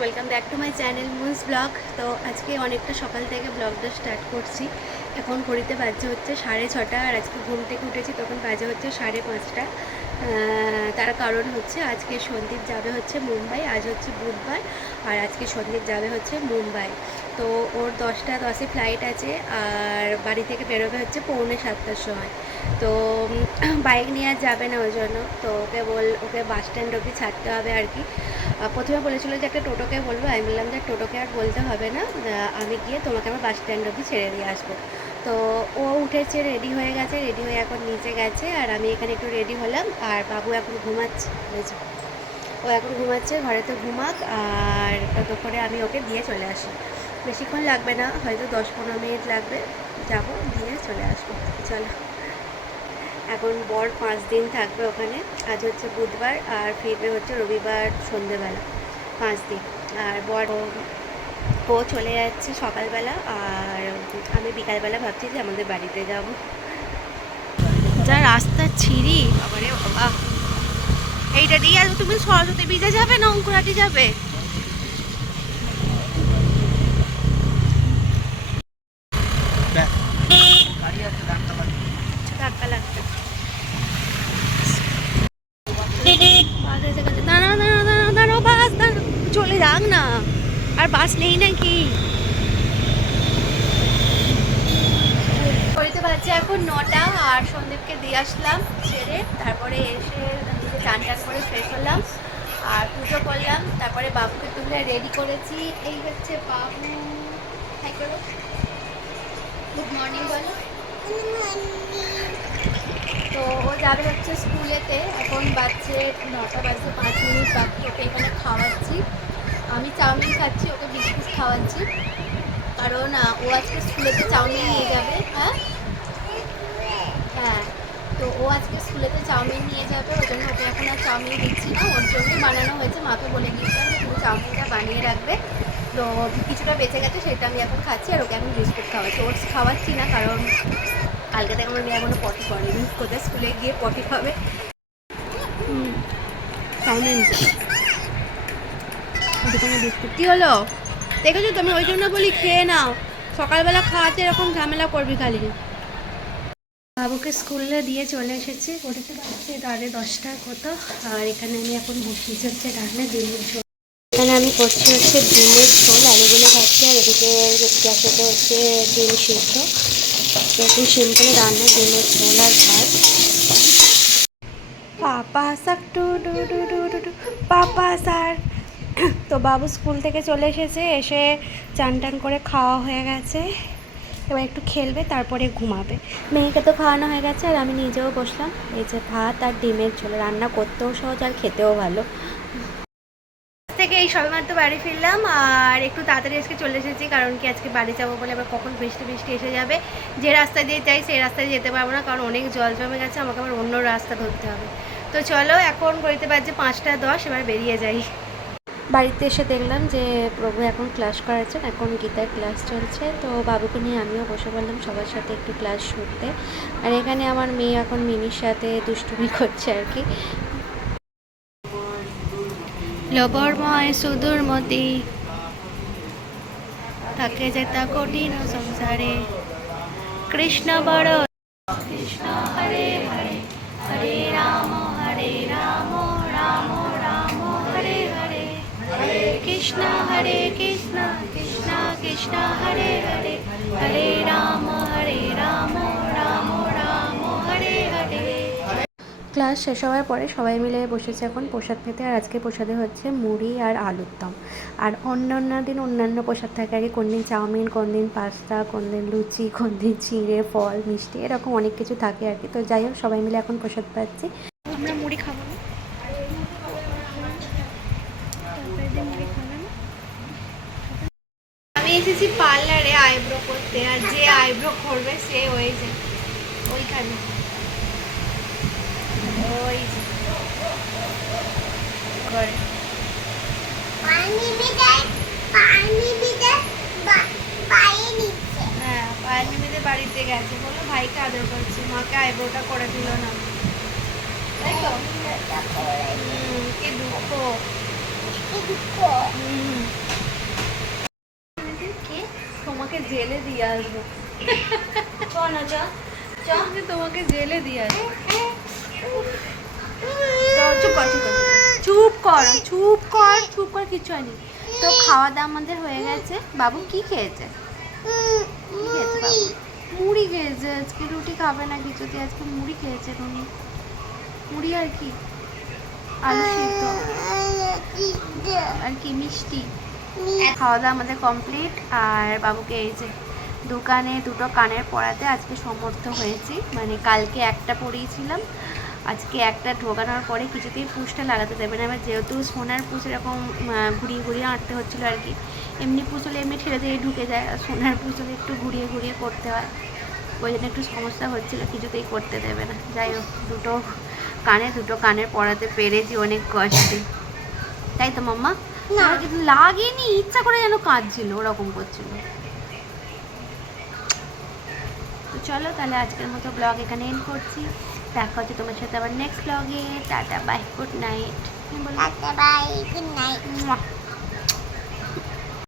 Welcome back to my channel Moon's blog তো আজকে অনেকটা সকাল থেকে ব্লগটা স্টার্ট করছি। এখন ঘড়িতে বাজে হচ্ছে সাড়ে ছটা আর আজকে ঘুম থেকে উঠেছি, তখন বাজে হচ্ছে সাড়ে পাঁচটা। তার কারণ হচ্ছে আজকে সন্দীপ যাবে হচ্ছে মুম্বাই, আজ হচ্ছে বুধবার আর আজকে সন্দীপ যাবে হচ্ছে মুম্বাই। তো ওর দশটা দশে ফ্লাইট আছে আর বাড়ি থেকে বেরোবে হচ্ছে পৌনে সাতটার সময়। তো বাইক নিয়ে আর যাবে না ওই জন্য। তো ওকে বল, ওকে বাস স্ট্যান্ড অবধি ছাড়তে হবে আর কি। প্রথমে বলেছিল যে একটা টোটোকে বলব। আমি বললাম যে টোটোকে আর বলতে হবে না। আমি গিয়ে তোমাকে আমার বাস স্ট্যান্ড অবধি ছেড়ে দিয়ে আসব। তো ও উঠেছে রেডি হয়ে গেছে রেডি হয়ে এখন নিচে গেছে। আর আমি এখানে একটু রেডি হলাম। আর বাবু এখন ঘুমাচ্ছে। ও এখন ঘুমাচ্ছে, ঘরে তো ঘুমাক। আর ততক্ষণে আমি ওকে দিয়ে চলে আসি। বেশিক্ষণ লাগবে না, হয়তো দশ পনেরো মিনিট লাগবে। যাব, দিয়ে চলে আসব। চলো। এখন বর পাঁচ দিন থাকবে ওখানে। আজ হচ্ছে বুধবার আর ফিরবে হচ্ছে রবিবার সন্ধেবেলা, পাঁচ দিন। আর বর ও- চলে যাচ্ছে সকালবেলা আর আমি বিকালবেলা ভাবছি যে আমাদের বাড়িতে যাব। যা রাস্তা ছিঁড়ি বাবা। এইটা দিয়ে তুমি সরস্বতী বিজে যাবে না অঙ্কুরাটি যাবে ধাক্কা লাগবে বাস এসে গেছে দাঁড়াও দাঁড়াও দাঁড়াও দাঁড়াও বাস দাঁড়াও যাক না, আর বাস নেই নাকি? ঘড়িতে এখন নটা, আর সন্দীপকে দিয়ে আসলাম ছেড়ে, তারপরে এসে নিজে চান টান করে ফ্রেশ হলাম আর পুজো করলাম, তারপরে বাবুকে তুলে রেডি করেছি। এই হচ্ছে বাবু। হাই করো গুড মর্নিং বলো। তো ও যাবে হচ্ছে স্কুলেতে এখন বাচ্চে নটা বাজে পাঁচ মিনিট বাকি ওকে এখানে খাওয়াচ্ছি। আমি চাউমিন খাচ্ছি, ওকে বিস্কুট খাওয়াচ্ছি। কারণ ও আজকে স্কুলেতে চাউমিন নিয়ে যাবে হ্যাঁ? হ্যাঁ তো ও আজকে স্কুলেতে চাউমিন নিয়ে যাবে ওই জন্য ওকে এখন আর চাউমিন দিচ্ছি না, ওর জন্যই বানানো হয়েছে। মাকে বলে দিয়েছিলাম যে তুমি চাউমিনটা বানিয়ে রাখবে। তো কিছুটা বেঁচে গেছে, সেটা আমি এখন খাচ্ছি, আর ওকে এখন বিস্কুট খাওয়াচ্ছি। ওটস খাওয়াচ্ছি না, কারণ কালকে থেকে আমার মেয়ে এখনও পটি করেনি কোথায় স্কুলে গিয়ে পটি খাবে? চাউমিন। দোকানে হলো? দেখেছ তুমি? ওই জন্য বলি খেয়ে নাও। সকালবেলা খাওয়াতে এরকম ঝামেলা করবি খালি। বাবুকে স্কুলে দিয়ে চলে এসেছি। ওটাতে পারছি সাড়ে দশটা কত। আর এখানে আমি এখন বসিয়েছি হচ্ছে রান্না, ডিমের ঝোল। এখানে আমি করছি হচ্ছে ডিমের ঝোল, আলুগুলো খাচ্ছি আর এদিকে গ্যাসেতে হচ্ছে ডিম সিদ্ধ। একটু সিম্পল রান্না, ডিমের ঝোল আর ভাত। পাপা শাক টু ডু ডু ডু ডু পাপা স্যার। তো বাবু স্কুল থেকে চলে এসেছে, এসে চান টান করে খাওয়া হয়ে গেছে। এবার একটু খেলবে, তারপরে ঘুমাবে। মেয়েকে তো খাওয়ানো হয়ে গেছে, আর আমি নিজেও বসলাম। এই যে ভাত আর ডিমের ঝোল, রান্না করতেও সহজ আর খেতেও ভালো। থেকে এই সবেমাত্র বাড়ি ফিরলাম, আর একটু তাড়াতাড়ি আজকে চলে এসেছি, কারণ কি আজকে বাড়ি যাব বলে আবার কখন বৃষ্টি বৃষ্টি এসে যাবে। যে রাস্তা দিয়ে যাই, সেই রাস্তায় যেতে পারব না, কারণ অনেক জল জমে গেছে, আমাকে আবার অন্য রাস্তা ধরতে হবে। তো চলো, এখন ঘড়িতে বাজছে পাঁচটা দশ, এবার বেরিয়ে যাই। বাড়িতে এসে দেখলাম যে প্রভু এখন ক্লাস করাচ্ছেন, এখন গীতার ক্লাস চলছে। তো বাবুকে নিয়ে আমিও বসে পড়লাম সবার সাথে একটু ক্লাস শুনতে। আর এখানে আমার মেয়ে এখন মিমির সাথে দুষ্টুমি করছে আর কি। লবরময় সুদূর মতি থাকে যেতা কঠিন সংসারে। কৃষ্ণ বড়। কৃষ্ণ হরে হরে হরে কৃষ্ণ হরে কৃষ্ণ কৃষ্ণ কৃষ্ণ হরে হরে হরে রাম হরে রাম রাম রাম, হরে হরে। ক্লাস শেষ হওয়ার পরে সবাই মিলে বসেছে এখন প্রসাদ খেতে, আর আজকে প্রসাদে হচ্ছে মুড়ি আর আলুর দম। আর অন্য অন্য দিন অন্যান্য প্রসাদ থাকে আর কোন দিন চাউমিন, কোন দিন পাস্তা, কোন দিন লুচি, কোন দিন চিড়ে, ফল, মিষ্টি, এরকম অনেক কিছু থাকে আর কি। তো যাই হোক, সবাই মিলে এখন প্রসাদ পাচ্ছি আমরা মুড়ি খাব না আমি এসেছি পার্লারে আইব্রো করতে আর যে আইব্রো করবে সে ওই যে ওইখানে। ওই যে। করে হ্যাঁ পায়েল মিমিদের বাড়িতে গেছে। বলো ভাইকে আদর করছে। মাকে আইব্রোটা করে দিল না। তাই তো হুম, কি দুঃখ। কে তোমাকে জেলে দিয়ে আসব। না চ চ আমি তোমাকে জেলে দিয়ে আসব। চুপ কর চুপ কর চুপ কর। চুপ কর কিছু হয়নি। তো খাওয়া দাওয়া আমাদের হয়ে গেছে। বাবু কি খেয়েছে? মুড়ি খেয়েছে। আজকে রুটি খাবে না কিছুতে আজকে মুড়ি খেয়েছে তুমি মুড়ি আর কি? আলু সিদ্ধ। আর কি? মিষ্টি। খাওয়া দাওয়া আমাদের কমপ্লিট আর বাবুকে এই যে দোকানে, দুটো কানের পরাতে আজকে সমর্থ হয়েছি। মানে কালকে একটা পরিয়েছিলাম আজকে একটা ঢোকানোর পরে কিছুতেই পুষটা লাগাতে দেবে না। এবার যেহেতু সোনার পুষ এরকম ঘুরিয়ে ঘুরিয়ে আঁটতে হচ্ছিল আর কি, এমনি পুষ হলে এমনি ঠেলে দিয়ে ঢুকে যায়। আর সোনার পুষ হলে একটু ঘুরিয়ে ঘুরিয়ে করতে হয়। ওই জন্য একটু সমস্যা হচ্ছিল, কিছুতেই করতে দেবে না। যাই হোক, দুটো কানে, দুটো কানের পরাতে পেরেছি অনেক কষ্টে। তাই তো, মাম্মা? না। লাগেনি ইচ্ছা করে যেন কাঁদছিল ওরকম করছিল। তো চলো তাহলে আজকের মতো ব্লগ এখানে এন্ড করছি। দেখা হচ্ছে তোমার সাথে আবার নেক্সট ব্লগে tata bye good night tata bye good night